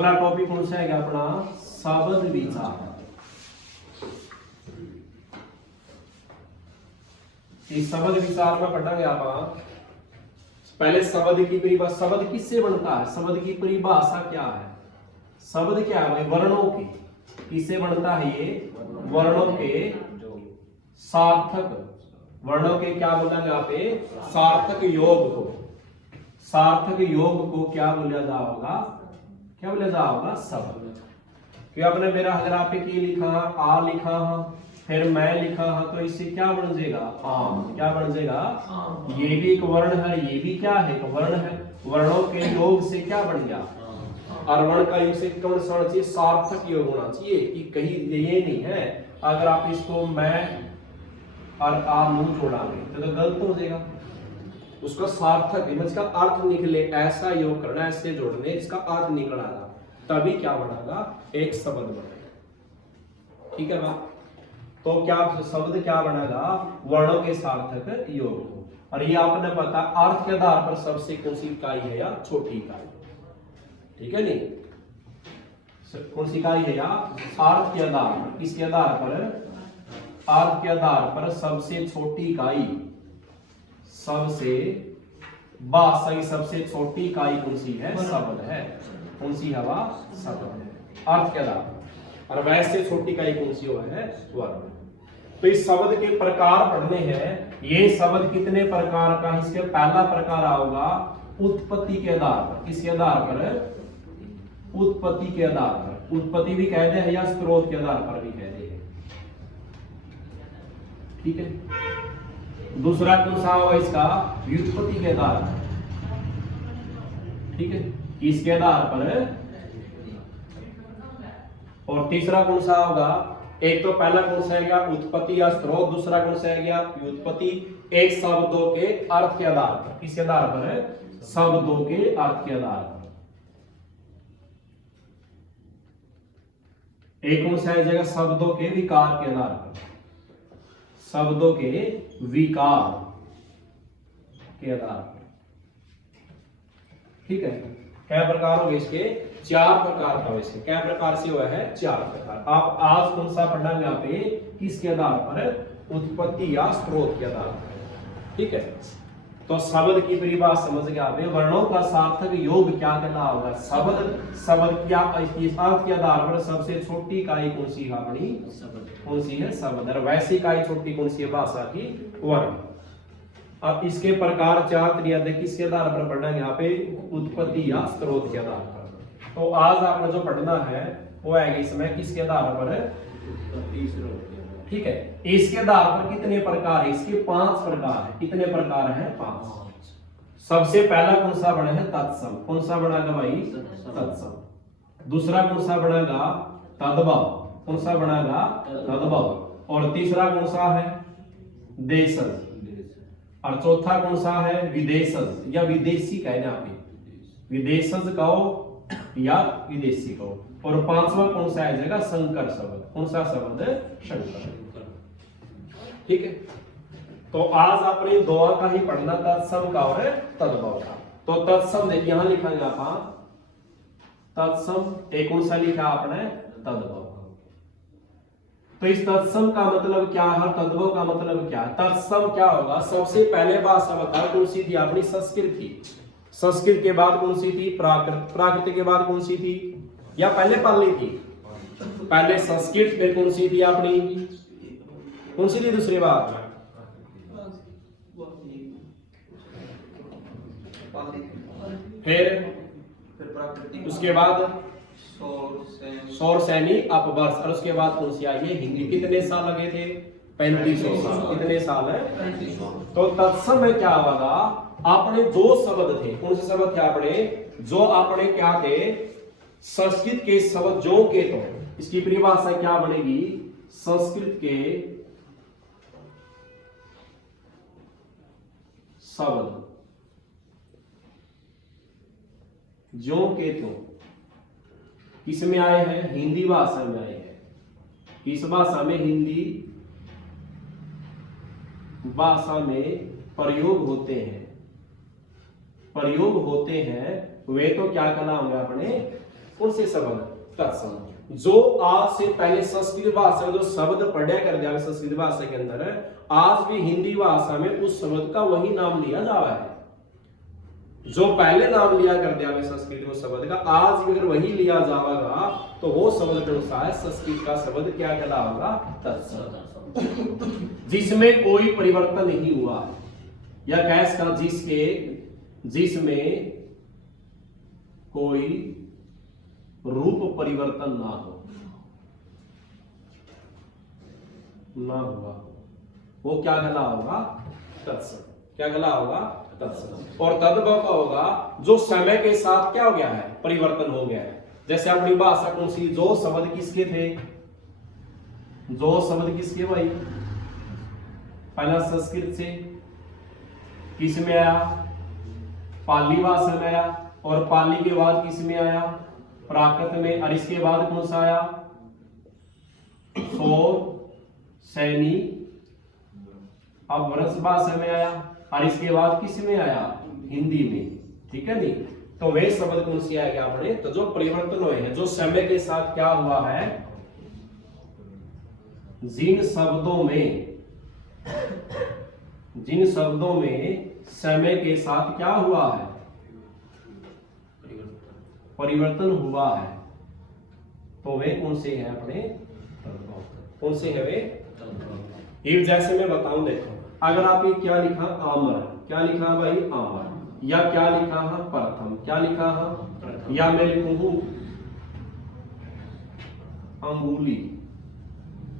अगला टॉपिक कौन सा है अपना शब्द विचार। इस शब्द विचार में पढ़ेंगे आप पहले शब्द की परिभाषा। शब्द किससे बनता है, शब्द की परिभाषा क्या है, शब्द क्या है भाई वर्णों की। किससे बनता है ये, वर्णों के सार्थक, वर्णों के क्या बोलेंगे यहाँ पे सार्थक योग को, सार्थक योग को क्या बोला जा होगा, क्या बोला जा होगा शब्द। कि आपने मेरा अगर आप की लिखा आ लिखा फिर मैं लिखा तो इससे क्या बन जाएगा आम, क्या बन जाएगा, ये भी एक वर्ण है, ये भी क्या है एक वर्ण है। वर्णों के योग से क्या बन गया, और वर्ण का योग से कौन सा होना चाहिए, सार्थक योग होना चाहिए। कि कहीं ये नहीं है अगर आप इसको मैं और आ मुंह जोड़ांगे तो गलत हो जाएगा। उसका सार्थक इसका अर्थ निकले ऐसा योग करना, ऐसे जोड़ने इसका अर्थ निकलेगा तभी क्या बनेगा एक शब्द बनेगा। ठीक है बात। तो क्या शब्द क्या बनेगा, वर्णों के सार्थक योग को। और ये आपने पता अर्थ के आधार पर सबसे कौन सी इकाई है या छोटी इकाई, ठीक है नहीं, कौन सी इकाई है या अर्थ के आधार पर, किसके आधार पर, अर्थ के आधार पर सबसे छोटी इकाई, सबसे भाषा सबसे छोटी इकाई कौन सी है, शब्द है। कौन सी हवा, शब्द है अर्थ के आधार पर। और वैसे छोटी इकाई कौन सी हुआ है, वर्ण। तो इस शब्द के प्रकार पढ़ने हैं। ये शब्द कितने प्रकार का, इसके पहला प्रकार होगा उत्पत्ति के आधार पर। किसके आधार पर, उत्पत्ति के आधार पर। उत्पत्ति भी कहते हैं या स्रोत के आधार पर भी कहते हैं, ठीक है। दूसरा कौन सा होगा इसका, व्युत्पत्ति के आधार पर, ठीक है, इसके आधार पर। और तीसरा कौन सा होगा, एक तो पहला कौन सा है उत्पत्ति या स्रोत, दूसरा कौन सा है व्युत्पत्ति। एक शब्दों के अर्थ के आधार पर, किसके आधार पर है, शब्दों के अर्थ के आधार पर। एक कौन सा है शब्दों के विकार के आधार पर, शब्दों के विकार के आधार पर, ठीक है। क्या प्रकार हो गए इसके, चार प्रकार का। वैसे क्या प्रकार से हुआ है, चार प्रकार। आप आज कौन सा पढ़ेंगे यहाँ पे, किसके आधार पर, उत्पत्ति या स्रोत के आधार पर, ठीक है। तो शब्द की परिभाषा समझ गया आप, वर्णों का सार्थक योग क्या कहना होगा, शब्द। शब्द क्या अर्थ के आधार पर सबसे छोटी इकाई कौन सी है अपनी, कौन सी है, शब्द। और वैसी इकाई छोटी कौन सी है, भाषा की वर्ण। अब इसके प्रकार चार तरीके किसके आधार पर पढ़ना है यहाँ पे, उत्पत्ति या स्रोत के आधार पर। तो आज आपने जो पढ़ना है वो है इसमें किसके आधार पर है, ठीक है। इसके आधार पर कितने प्रकार है, इसके 5 प्रकार है। कितने प्रकार हैं, 5। सबसे पहला कौन सा बना है, तत्सम। कौन सा बनेगा भाई, तत्सम। दूसरा कौन सा बनेगा, तद्भव। कौन सा बनेगा, तद्भव। और तीसरा कौन सा है, देशज। और चौथा कौन सा है, विदेशज या विदेशी कहना पे, विदेशज कहो या विदेशी कहो। और पांचवा कौन सा आ जाएगा, संकर शब्द। कौन सा शब्द, संकर, ठीक है। तो आज आपने दोनों का ही पढ़ना, तत्सम का और तद्भव का। तो तत्सम देखिए यहां लिखेंगे आप, तत्सम एक कौन सा लिखा आपने, तद्भव। तो इस तत्सम का मतलब क्या है, तद्भव का मतलब क्या है। तत्सम क्या होगा, सबसे पहले भाषा बताओ कौन सी थी अपनी, संस्कृत थी। संस्कृत के बाद कौन सी थी, प्राकृत। प्राकृत के बाद कौन सी थी, या पहले पाली थी, पहले संस्कृत, फिर कौन सी थी अपनी, कौन सी थी दूसरी बात, फिर उसके बाद सौर सैनी अपवर्ष। और उसके बाद कौन सी आई है, हिंदी। कितने साल लगे थे, 3500 साल। कितने साल है, 3500। तो तत्सम में क्या होगा, आपने दो शब्द थे, कौन से शब्द थे आपने, जो आपने क्या थे, संस्कृत के शब्द जो के, तो इसकी परिभाषा क्या बनेगी, संस्कृत के शब्द जो के तो किस में आए हैं, हिंदी भाषा में आए हैं। किस भाषा में, हिंदी भाषा में प्रयोग होते हैं, प्रयोग होते हैं वे तो क्या कहना होंगे अपने, कौन से शब्द? तत्सम। जो आज से पहले संस्कृत भाषा में जो शब्द पढ़ा कर दिया संस्कृत भाषा के अंदर, आज भी हिंदी भाषा में उस शब्द का वही नाम लिया जा रहा है। जो पहले नाम लिया कर दिया संस्कृत में शब्द का, आज भी अगर वही लिया जाएगा तो वो शब्द कौन सा है? संस्कृत का शब्द क्या कहलाएगा? तत्सम। जिसमें कोई परिवर्तन नहीं हुआ, या कैस का जिसमें कोई रूप परिवर्तन ना हुआ, वो क्या गला होगा? तत्सम। क्या गला होगा? तत्सम। और तद्भव का होगा जो समय के साथ क्या हो गया है? परिवर्तन हो गया है। जैसे अपनी भाषा कौन सी? जो शब्द किसके थे? जो शब्द किसके भाई? पहला संस्कृत से किस में आया? पाली भाषा में आया, और पाली के बाद किस में आया? प्राकृत में। और इसके बाद कौन सा आया? सौर, सैनी, अब वंश भाषा में आया, और इसके बाद किस में आया? हिंदी में। ठीक है नहीं? तो वे शब्द कौन सी आएगा अपने? तो जो परिवर्तन हुए हैं, जो समय के साथ क्या हुआ है, जिन शब्दों में समय के साथ क्या हुआ है? परिवर्तन हुआ है, तो वे कौन से हैं अपने? कौन से है वे? एक जैसे मैं बताऊं, देखो अगर आप ये क्या लिखा? आमर। क्या लिखा भाई? आमर। या क्या लिखा है? प्रथम। क्या लिखा है? या मैं लिखूं अंगुली।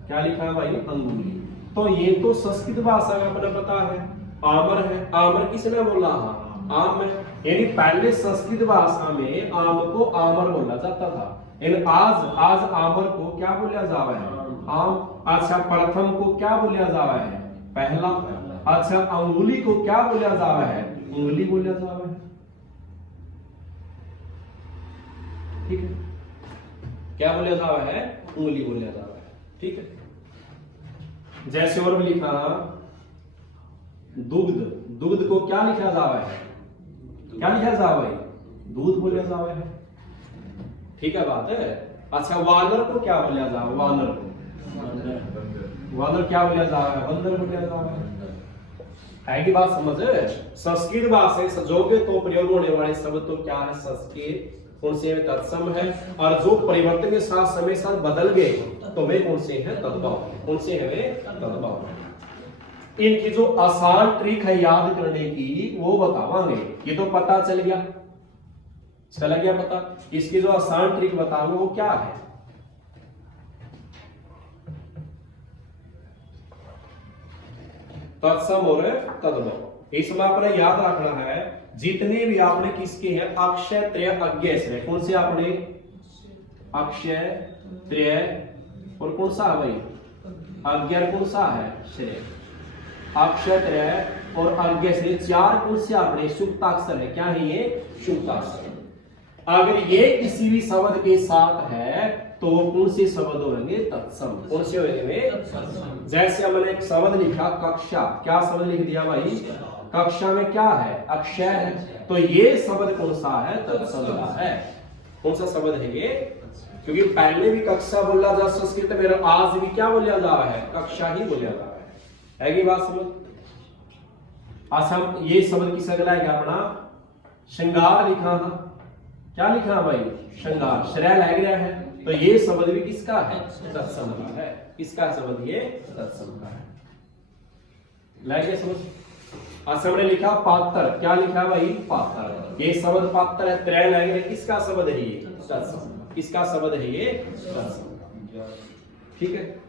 क्या लिखा है भाई? अंगुली। तो ये तो संस्कृत भाषा का अपना पता है, आमर है। आमर किसने बोला? आम है। यानी पहले संस्कृत भाषा में आम को आमर बोला जाता था, लेकिन आज आमर को क्या बोला जावा है? आम। अच्छा, प्रथम को क्या बोला जावा है? पहला। अच्छा, अंगुली को क्या बोला जावा है? उंगली बोला जावा है। ठीक है? क्या बोला जावा है? उंगली बोला जावा है। ठीक है? जैसे और भी लिखा दुग्ध। दुग्ध को क्या लिखा जावा है? क्या लिखा जावा है? दूध बोला जावा है। ठीक है बात है? अच्छा, वानर को क्या बोला जावा? वानर को वानर क्या बोला जावा है? बंदर बोला जावा है कि बात समझ? संस्कृत भाषा से जोगे तो प्रयोग होने वाले शब्द तो क्या है? संस्कृत कौन से है? तत्सम है। और जो परिवर्तन के साथ समय साथ बदल गए तो वे कौन से हैं? तद्भव। कौन से हैं वे? तद्भव। इनकी जो आसान ट्रिक है याद करने की वो बतावांगे। ये तो पता चल गया, चला गया पता। इसकी जो आसान ट्रिक बताऊंगा वो क्या है? तत्सम और तद्भव। इसमें आपने याद रखना है जितने भी आपने किसके हैं? अक्षय, त्रय, अज्ञेय श्रेय। कौन से आपने? अक्षय, त्रय और कौन सा है भाई? अज्ञेय। कौन सा है? श्रेय। अक्षय, त्रय और अज्ञेय श्रेय, चार कौन से आपने? सुक्ताक्षर है। क्या है ये? सुक्ताक्षर। अगर ये किसी भी शब्द के साथ है तो कौन से शब्द होंगे? तत्सम। कौन से होंगे? जैसे हमने एक शब्द लिखा कक्षा। क्या शब्द लिख दिया भाई? कक्षा में क्या है? अक्षय है। तो ये शब्द कौन सा है? तत्सम है। कौन सा शब्द है ये? क्योंकि पहले भी कक्षा बोला जा संस्कृत में, आज भी क्या बोला जा रहा है? कक्षा ही बोला जा रहा है कि बात समझ? अच्छा, ये शब्द किस अगला है अपना? श्रृंगार लिखा है। क्या लिखा भाई? श्रृंगार। श्रेय लग रहा है, तो ये शब्द भी किसका है? तत्सम का है। किसका शब्द? ये तत्सम का है। लग गया समझ? अच्छा, हमने लिखा पात्र। क्या लिखा भाई? पात्र। ये शब्द पात्र है, त्रय लग रहा है। किसका शब्द है ये? तत्सम। किसका शब्द है ये? तत्सम। ठीक है?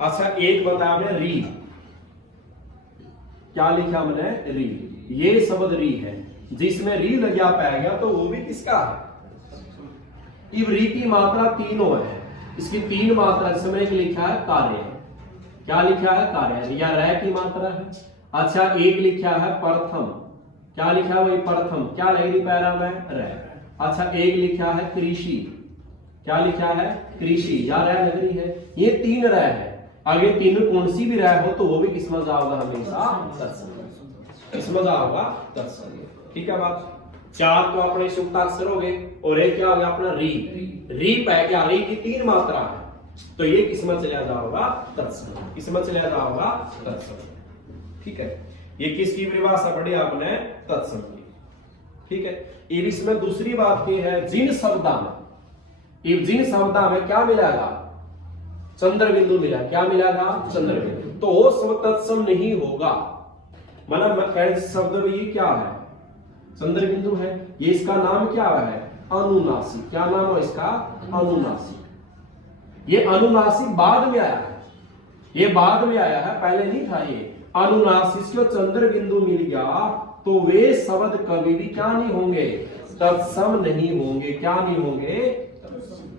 अच्छा, एक बताया हमने री। क्या लिखा हमने? री। ये शब्द री है, जिसमें री लगा पाएगा तो वो भी किसका है? इब री की मात्रा तीनों है। इसकी तीन मात्रा, जिसमें एक लिखा है कार्य। क्या लिखा है? कार्य। या रह की मात्रा है। अच्छा, एक लिखा है प्रथम। क्या लिखा है भाई? प्रथम। क्या लग रही पैरा में? रह। अच्छा, एक लिखा है कृषि। क्या लिखा है? कृषि। या रह लग रही है। ये तीन रह है। अगर तीनों कौन सी भी रह हो तो वो भी किसमें जाओगा? हमेशा तत्सम। किसमें जाओगा? तत्सम। ठीक है बात? चार तो अपने सुक्ताक्षर हो गए और एक क्या हो गया अपना री। री पै गया, री की 3 मात्रा है तो ये किस्मत चला जाओगा तत्सम, किस्मत चला जाओगा तत्सम। ठीक है, ये किसकी परिभाषा पढ़ी आपने? तत्सम की। ठीक है, ये इसमें दूसरी बात की है जिन शब्दा में, जिन शब्दा में क्या मिलेगा? चंद्र बिंदु मिला। क्या मिलेगा? चंद्र बिंदु। तो वो सब तत्सम नहीं होगा। मतलब शब्द ये क्या है? चंद्र बिंदु है। ये इसका नाम क्या है? अनुनासिक। क्या नाम है इसका? अनुनासिक। ये अनुनासिक बाद में आया है, ये बाद में आया है, पहले नहीं था ये। अनुनासिक को चंद्र बिंदु मिल गया तो वे शब्द कभी भी क्या नहीं होंगे? तत्सम नहीं होंगे। क्या नहीं होंगे?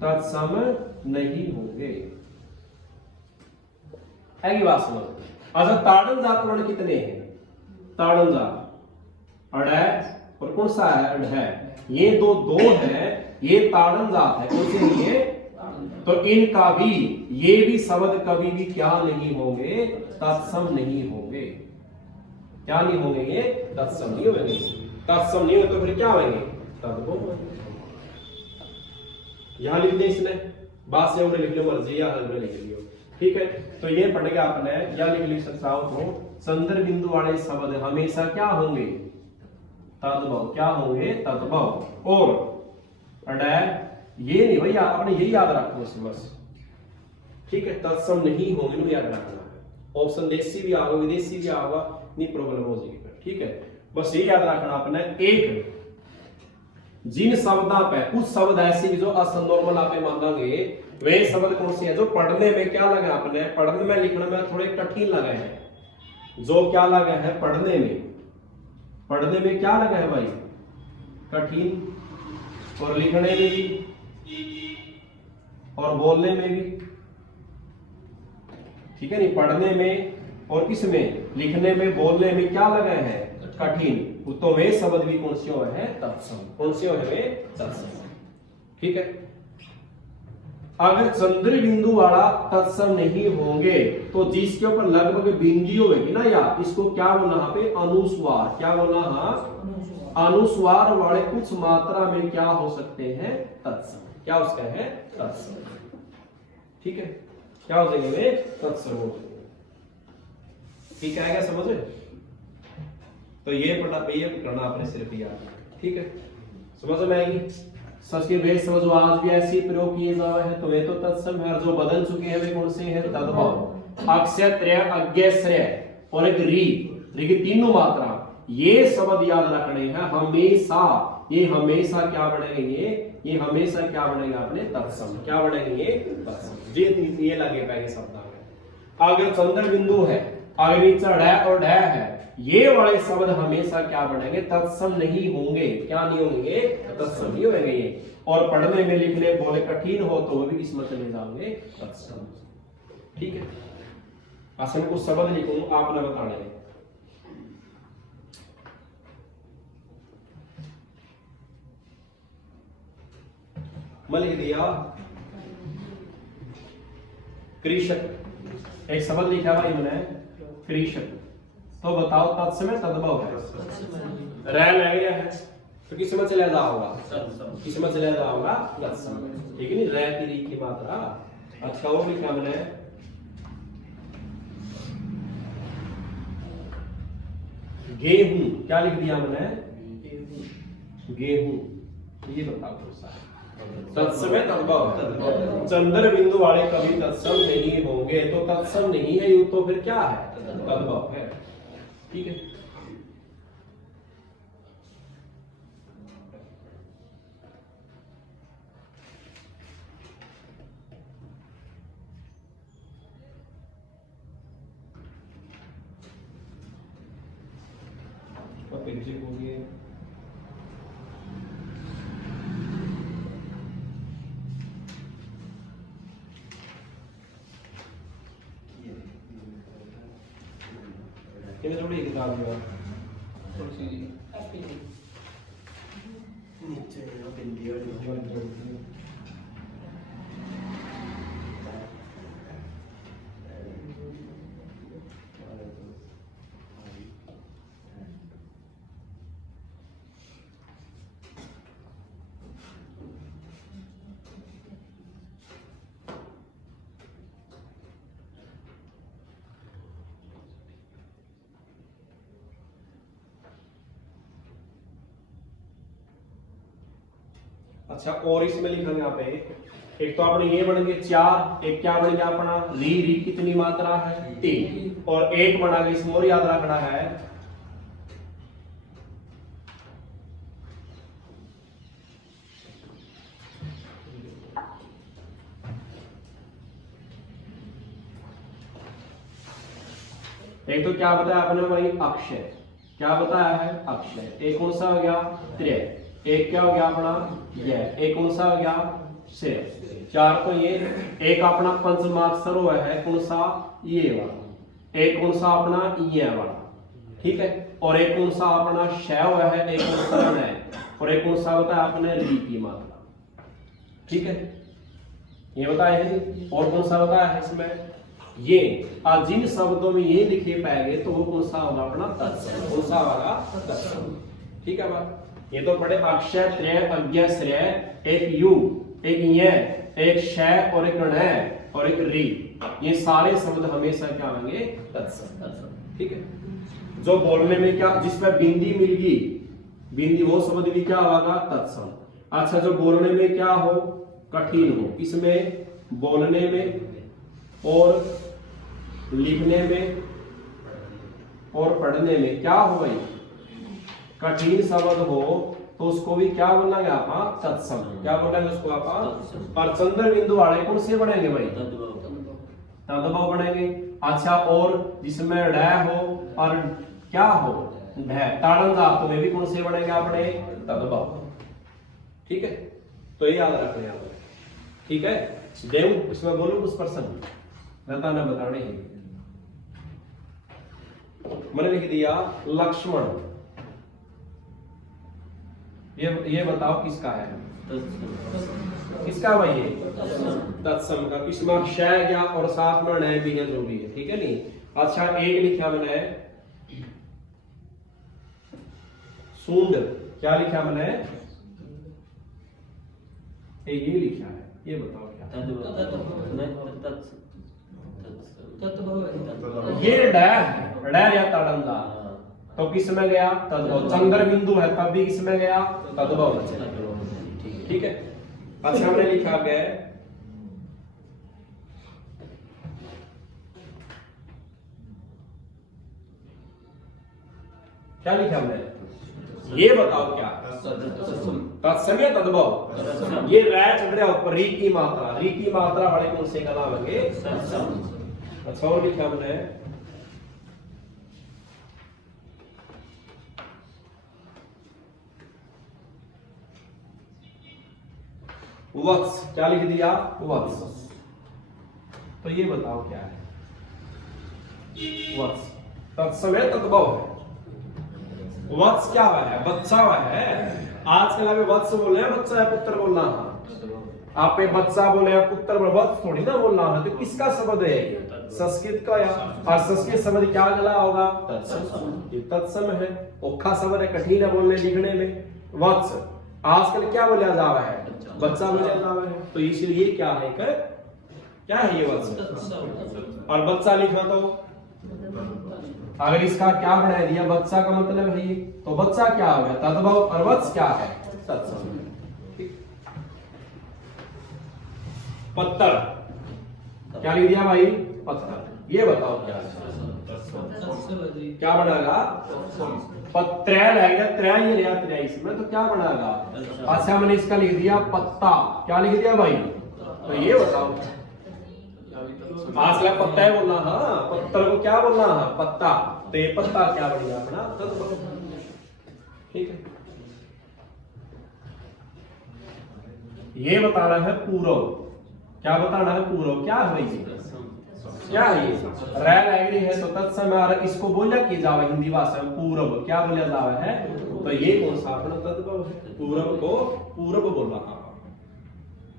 तत्सम नहीं होंगे। है की बात समझ? अच्छा, ताड़न जात वर्ण कितने हैं? ताड़न जात अढ़ और कौन सा है? अढ़। ये दो है, ये ताड़न जात है। कौन से लिए? तो इनका भी, ये भी शब्द कभी भी क्या नहीं होंगे? तत्सम नहीं होंगे। क्या नहीं होंगे? ये तत्सम नहीं होंगे। तत्सम नहीं होंगे तो फिर क्या होंगे? तद्भव। यहां लिख दे इसने, बात से लिख लो, मर्जी या लिख लियो। ठीक है, तो ये पढ़ गया आपने। या लिख सकता हो तो चंद्र बिंदु वाले शब्द हमेशा क्या होंगे? तद्भव। क्या होंगे? तद्भव। और अडै ये नहीं भैया, आपने यही याद रखना बस। ठीक है, तत्सम नहीं होंगे ना, याद रखना है। ऑप्शन देसी भी आओगे, विदेशी भी आओगा, नहीं प्रॉब्लम हो जाएगी। ठीक है, बस ये याद रखना आपने। एक जिन शब्दा पे, कुछ शब्द ऐसे भी जो असनॉर्मल आप मानेंगे, वे शब्द कौन से हैं जो पढ़ने में क्या लगा? आपने पढ़ने में लिखने में थोड़े कठिन लगे हैं। जो क्या लगा है पढ़ने में? पढ़ने में क्या लगा है भाई? कठिन। और लिखने में भी और बोलने में भी। ठीक है, नहीं पढ़ने में और किस में? लिखने में, बोलने में क्या लगा है? कठिन। तो वे शब्द भी कौन से है? तत्सम। कौन से है? तत्सम। ठीक है, अगर चंद्र बिंदु वाला तत्सम नहीं होंगे तो जिसके ऊपर लगभग बिंदी होगी ना, या इसको क्या बोलना यहाँ पे? अनुस्वार। क्या बोलना? हाँ, अनुस्वार वाले कुछ मात्रा में क्या हो सकते हैं? तत्सम। क्या उसका है? तत्सम। ठीक है, क्या हो जाएंगे वे? तत्सम हो जाएंगे। ठीक है, क्या समझ? तो ये करना आपने सिर्फ याद। ठीक है, समझ में आएगी? संस्कृत वे समझ आज भी ऐसे प्रयोग किए जा रहे हैं तो वे तो तत्सम है। और जो बदल चुके हैं वे कौन से हैं? तद्भव। अक्षय, त्रय, अज्ञश्रय और एक री, की तीनों मात्रा, ये शब्द याद रखने हैं हमेशा। ये हमेशा क्या बनेंगे? ये हमेशा क्या बनेगा? अपने तत्सम। क्या बनेंगे? ये तत्सम। ये लगे पहले शब्द में। अगर चंद्र बिंदु है, अगर नीचे ढ और ढ है, ये वाले शब्द हमेशा क्या बनेंगे? तत्सम नहीं होंगे। क्या नहीं होंगे? तत्सम नहीं होंगे ये। और पढ़ने में, लिखने, बोले कठिन हो तो वो भी किस्मत में जाओगे तत्सम। ठीक है, असल में कुछ शब्द लिखूंगा, आपने बताने हैं। मैं लिख दिया कृषक। एक शब्द लिखा हुआ इन्होंने कृषक। तो बताओ तत्सम है तद्भव है? रह लग गया है तो किसमें चला जाओगा? किसमें चला जाओगा? तत्सम। ठीक है, नहीं रह की री की मात्रा। अच्छा, वो लिखा मैंने गेहूं। क्या लिख दिया मैंने? गेहूं। ये बताओ तत्सम है तद्भव। चंद्र बिंदु वाले कभी तत्सम नहीं होंगे। तो तत्सम नहीं है तो फिर क्या है? तद्भव है। ठीक है, हो गए। थोड़ी किताब जो अच्छा और इसमें लिखेंगे यहाँ पे एक तो अपने ये बनेंगे 4, एक क्या बन गया अपना री कितनी मात्रा है 3, और एक बना गया इसमें और याद रखना है एक तो क्या बताया आपने भाई अक्षय, क्या बताया है अक्षय, एक कौन सा हो गया त्रेय, एक क्या हो गया अपना यह, एक कौन सा हो गया श्रेय, 4 तो ये, एक अपना पंचमाक्षर हुआ है कौन सा ये वाला, एक कौन सा अपना ये वाला, ठीक है, और एक कौन सा अपना श हुआ है, एक कौन सा न, और एक कौन सा बताया आपने री की मात्रा, ठीक है, ये बताया है। और कौन सा बताया है इसमें ये, आज जिन शब्दों में ये लिखे पाएंगे तो वो कौन सा होगा अपना तत्सम, कौन सा होगा तत्सम, ठीक है बात। ये तो पढ़े अक्षय त्रेय अज्ञा श्रेय, एक यू एक ये एक श और एक ण और एक री, ये सारे शब्द हमेशा क्या होंगे तत्सम, ठीक है। जो बोलने में क्या जिस पर बिंदी मिल गई बिंदी वो शब्द भी क्या होगा तत्सम। अच्छा जो बोलने में क्या हो कठिन हो, इसमें बोलने में और लिखने में और पढ़ने में क्या हो भाई कठिन शब्द हो तो उसको भी क्या बोलेंगे आप तत्सम, क्या बोलेंगे उसको आप। और चंद्र बिंदु वाले कौन से बनेंगे भाई तद्भव बनेंगे। अच्छा और जिसमें ड हो और क्या हो ताड़न धातु में भी कौन से बनेंगे अपने तद्भव, ठीक है, तो ये याद रखना है, ठीक है। देव इसमें बोलो कुछ प्रश्न बताना बताने ही मैंने लिख दिया लक्ष्मण, ये बताओ किसका है, किसका भाई ये तत्सम का, किसमें क्षय गया और साथ में नए भी है जो भी है, ठीक है नहीं। अच्छा एक लिखा मैंने सूंड, क्या लिखा मैंने ये लिखा है, ये बताओ क्या ये डैर या तड़ंगा तो किस में गया तद्भव, चंद्र बिंदु है तब भी किस में गया तद्भव, ठीक है। अच्छा हमने लिखा गया क्या लिखा हमने, ये बताओ क्या तत्सम या तद्भव, ये रह चढ़ रहा ऊपर री की मात्रा वाले कौन से का नाम है। अच्छा और लिखा हमने वत्स, क्या लिख दिया वत्स, तो ये बताओ क्या है वत्स, तत्सम है तद्भव है। वत्स क्या हुआ है बच्चा हुआ है, आजकल हमें वत्स बोल रहे हैं, बच्चा है पुत्र बोलना है, आप पे बच्चा बोले या पुत्र बोले वत्स थोड़ी ना बोलना है, तो किसका शब्द है संस्कृत का, या और संस्कृत शब्द क्या गला होगा तत्सम, ये तत्सम है। औखा शब्द है कठिन है बोलने लिखने में, वत्स आजकल क्या बोला जा रहा है बच्चा बोला जा रहा है, तो इसलिए ये क्या है क्या है ये वत्स, और बच्चा लिखा तो अगर इसका क्या बना दिया बच्चा का मतलब है ये, तो बच्चा क्या हो गया तद्भव, और वत्स क्या है तत्सम। पत्थर क्या लिख दिया भाई पत्थर, ये बताओ क्या क्या बनेगा पत्रैल है या त्रैल ये रहा त्रैल इसमें, तो क्या बनेगा। अच्छा मैंने इसका लिख दिया पत्ता, क्या लिख दिया भाई, तो ये बताओ आजकल पत्ता है बोलना, हाँ पत्थर को क्या बोलना है पत्ता, तो ये पत्ता क्या बढ़िया अपना तद्भव, ठीक है। ये बताना है पूर्व, क्या बताना है पूर्व, क्या है भाई क्या है ये रैल एग्री है तो तत्सम, और इसको बोला किया जावा हिंदी भाषा में पूर्व, क्या बोला जावा है, तो ये कौन सा अपना तद्भव है, पूर्व को पूर्व बोल रहा,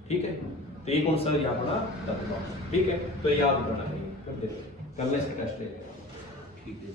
ठीक है, तो ये कौन सा अपना तद्भव, ठीक है। तो याद करना है, कर दे कल इसका टेस्ट लेंगे, ठीक है।